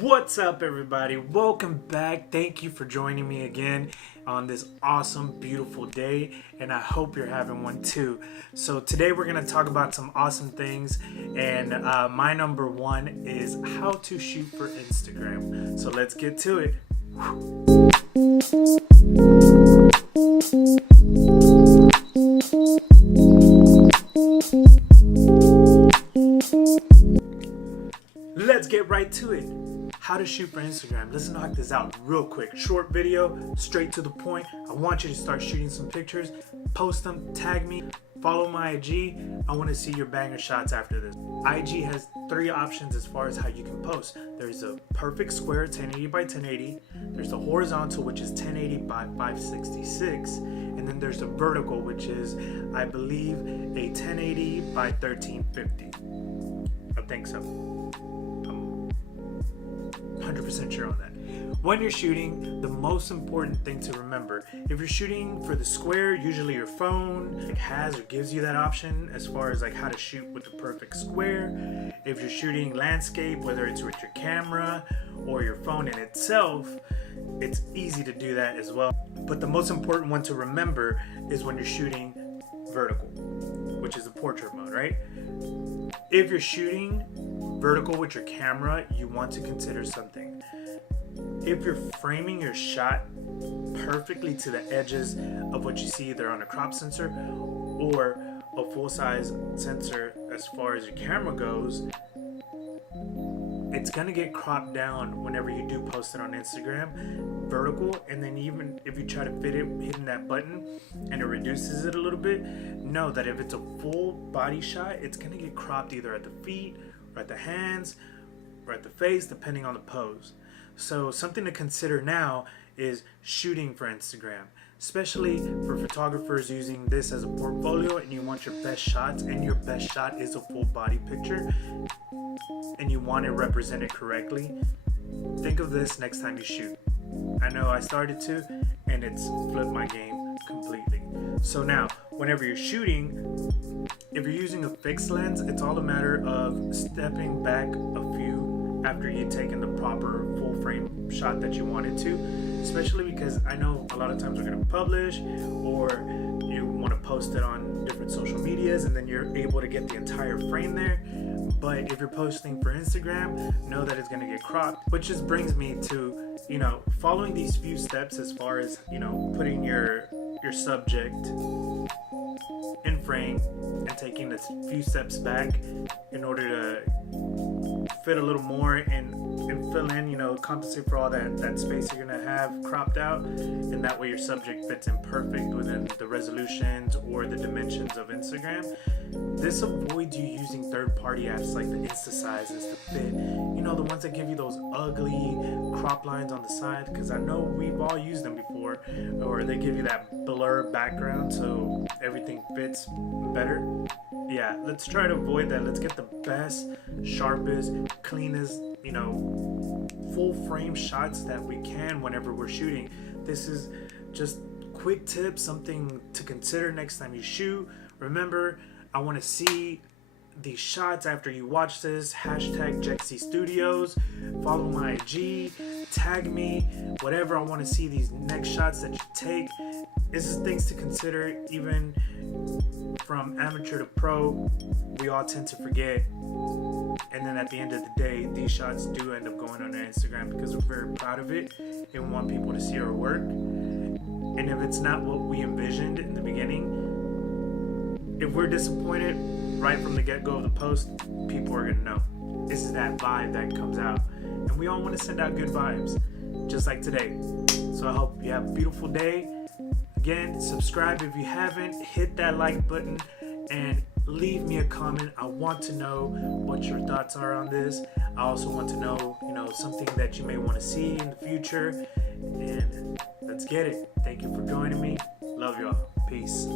What's up, everybody? Welcome back. Thank you for joining me again on this awesome, beautiful day, and I hope you're having one too. So today we're going to talk about some awesome things, and my number one is how to shoot for Instagram. So let's get to it. Let's get right to it. How to shoot for Instagram. Let's knock this out real quick. Short video, straight to the point. I want you to start shooting some pictures, post them, tag me, follow my IG. I want to see your banger shots after this. IG has three options as far as how you can post. There's a perfect square 1080 by 1080. There's the horizontal, which is 1080 by 566. And then there's the vertical, which is, I believe, a 1080 by 1350. I think so. 100% sure on that. When you're shooting, the most important thing to remember, if you're shooting for the square, usually your phone has or gives you that option as far as how to shoot with the perfect square. If you're shooting landscape, whether it's with your camera or your phone in itself, it's easy to do that as well. But the most important one to remember is when you're shooting vertical, which is the portrait mode, right? If you're shooting vertical with your camera, you want to consider something. If you're framing your shot perfectly to the edges of what you see either on a crop sensor or a full-size sensor as far as your camera goes, it's gonna get cropped down whenever you do post it on Instagram vertical. And then even if you try to fit it hitting that button and it reduces it a little bit, know that if it's a full body shot, it's gonna get cropped either at the feet or at the hands or at the face, depending on the pose. So something to consider now is shooting for Instagram, especially for photographers using this as a portfolio and you want your best shots, and your best shot is a full body picture and you want it represented correctly. Think of this next time you shoot. I know I started to, and it's flipped my game completely. So now, whenever you're shooting, if you're using a fixed lens, it's all a matter of stepping back a few after you've taken the proper full frame shot that you wanted to, especially because I know a lot of times we're going to publish or you want to post it on different social medias and then you're able to get the entire frame there. But if you're posting for Instagram, know that it's going to get cropped, which just brings me to, following these few steps as far as, putting your subject in frame and taking a few steps back in order to fit a little more and fill in, compensate for all that space you're gonna have cropped out, and that way your subject fits in perfect within the resolutions or the dimensions of Instagram. This avoids you using third-party apps like the Instasizes to fit, the ones that give you those ugly crop lines on the side, because I know we've all used them before, or they give you that blur background so everything fits better. Yeah, let's try to avoid that. Let's get the best, sharpest, cleanest, full frame shots that we can whenever we're shooting. This is just quick tips, something to consider next time you shoot. Remember, I want to see these shots after you watch this. Hashtag Jexy Studios, follow my IG, tag me, whatever. I want to see these next shots that you take. This is things to consider. Even from amateur to pro, we all tend to forget, and then at the end of the day, these shots do end up going on our Instagram because we're very proud of it and want people to see our work. And if it's not what we envisioned in the beginning, if we're disappointed right from the get-go of the post, people are gonna know. This is that vibe that comes out, and we all want to send out good vibes, just like today. So I hope you have a beautiful day. Again, subscribe if you haven't, hit that like button, and leave me a comment. I want to know what your thoughts are on this. I also want to know, something that you may want to see in the future. And let's get it. Thank you for joining me. Love y'all. Peace.